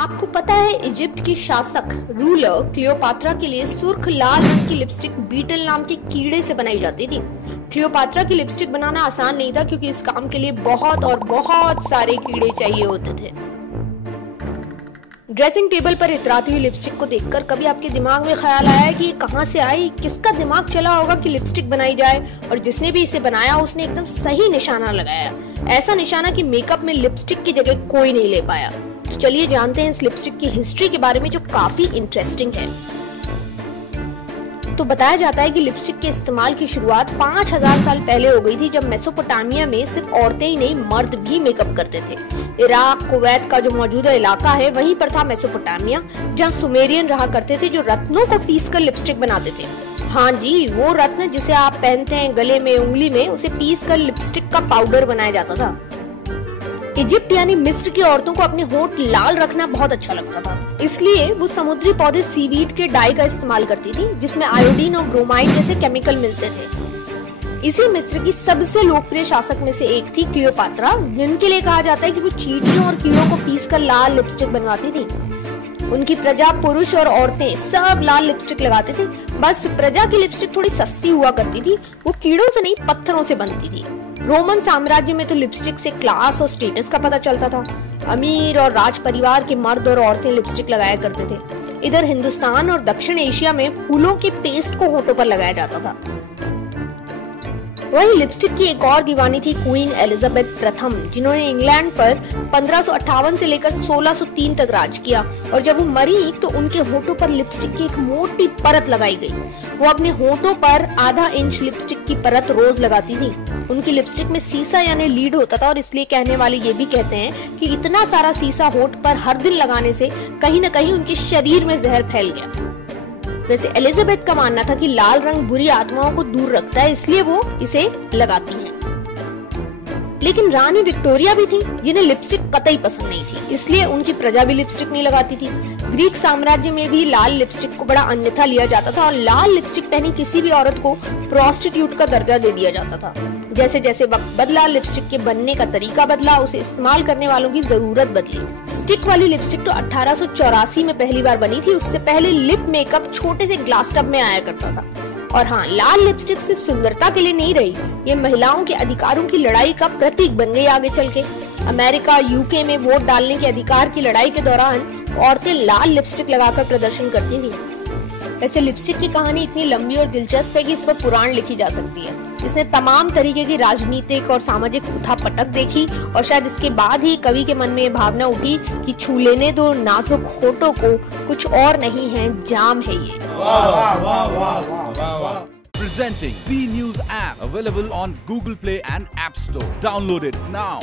आपको पता है इजिप्ट की शासक रूलर क्लियोपात्रा के लिए सुर्ख लाल रंग की लिपस्टिक बीटल नाम के कीड़े से बनाई जाती थी। क्लियोपात्रा की लिपस्टिक बनाना आसान नहीं था क्योंकि इस काम के लिए बहुत सारे कीड़े चाहिए होते थे। ड्रेसिंग टेबल पर इतराती हुई लिपस्टिक को देखकर कभी आपके दिमाग में ख्याल आया कि ये कहां से आई, किसका दिमाग चला होगा कि लिपस्टिक बनाई जाए, और जिसने भी इसे बनाया उसने एकदम सही निशाना लगाया, ऐसा निशाना कि मेकअप में लिपस्टिक की जगह कोई नहीं ले पाया। तो चलिए जानते हैं इस लिपस्टिक की हिस्ट्री के बारे में जो काफी इंटरेस्टिंग है। तो बताया जाता है कि लिपस्टिक के इस्तेमाल की शुरुआत 5000 साल पहले हो गई थी, जब मेसोपोटामिया में सिर्फ औरतें ही नहीं मर्द भी मेकअप करते थे। इराक कुवैत का जो मौजूदा इलाका है वहीं पर था मेसोपोटामिया, जहाँ सुमेरियन रहा करते थे जो रत्नों को पीसकर लिपस्टिक बनाते थे। हाँ जी, वो रत्न जिसे आप पहनते हैं गले में, उंगली में, उसे पीसकर लिपस्टिक का पाउडर बनाया जाता था। इजिप्ट यानी मिस्र की औरतों को अपने होंठ लाल रखना बहुत अच्छा लगता था, इसलिए वो समुद्री पौधे सीवीड के डाई का इस्तेमाल करती थी, जिसमें आयोडीन और ब्रोमाइड जैसे केमिकल मिलते थे। इसी मिस्र की सबसे लोकप्रिय शासक में से एक थी क्लियोपात्रा, जिनके लिए कहा जाता है कि वो चींटियों और कीड़ों को पीसकर लाल लिपस्टिक बनवाती थी। उनकी प्रजा, पुरुष और औरतें सब लाल लिपस्टिक लगाते थे। बस प्रजा की लिपस्टिक थोड़ी सस्ती हुआ करती थी, वो कीड़ों से नहीं पत्थरों से बनती थी। रोमन साम्राज्य में तो लिपस्टिक से क्लास और स्टेटस का पता चलता था। अमीर और राज परिवार के मर्द और औरतें लिपस्टिक लगाया करते थे। इधर हिंदुस्तान और दक्षिण एशिया में फूलों के पेस्ट को होठों पर लगाया जाता था। वही लिपस्टिक की एक और दीवानी थी क्वीन एलिजाबेथ प्रथम, जिन्होंने इंग्लैंड पर 1558 से लेकर 1603 तक राज किया, और जब वो मरी तो उनके होठों पर लिपस्टिक की एक मोटी परत लगाई गई। वो अपने होठों पर आधा इंच लिपस्टिक की परत रोज लगाती थी। उनकी लिपस्टिक में सीसा यानी लीड होता था, और इसलिए कहने वाले ये भी कहते हैं कि इतना सारा सीसा होठ पर हर दिन लगाने से कहीं न कहीं उनके शरीर में जहर फैल गया। वैसे एलिजाबेथ का मानना था कि लाल रंग बुरी आत्माओं को दूर रखता है, इसलिए वो इसे लगाती हैं। लेकिन रानी विक्टोरिया भी थी, जिन्हें लिपस्टिक कतई पसंद नहीं थी, इसलिए उनकी प्रजा भी लिपस्टिक नहीं लगाती थी। ग्रीक साम्राज्य में भी लाल लिपस्टिक को बड़ा अन्यथा लिया जाता था, और लाल लिपस्टिक पहनी किसी भी औरत को प्रोस्टिट्यूट का दर्जा दे दिया जाता था। जैसे जैसे वक्त बदला, लिपस्टिक के बनने का तरीका बदला, उसे इस्तेमाल करने वालों की जरूरत बदली। स्टिक वाली लिपस्टिक तो 1884 में पहली बार बनी थी। उससे पहले लिप मेकअप छोटे से ग्लास टब में आया करता था। और हाँ, लाल लिपस्टिक सिर्फ सुंदरता के लिए नहीं रही, ये महिलाओं के अधिकारों की लड़ाई का प्रतीक बन गई आगे चल के। अमेरिका, यूके में वोट डालने के अधिकार की लड़ाई के दौरान औरतें लाल लिपस्टिक लगाकर प्रदर्शन करती थी। वैसे लिपस्टिक की कहानी इतनी लंबी और दिलचस्प है कि इस पर पुराण लिखी जा सकती है। इसने तमाम तरीके की राजनीतिक और सामाजिक उठापटक देखी, और शायद इसके बाद ही कवि के मन में ये भावना उठी कि छू लेने दो नाजुक होठों को, कुछ और नहीं है, जाम है ये। Presenting B News app, available on Google Play and App Store. Download it now.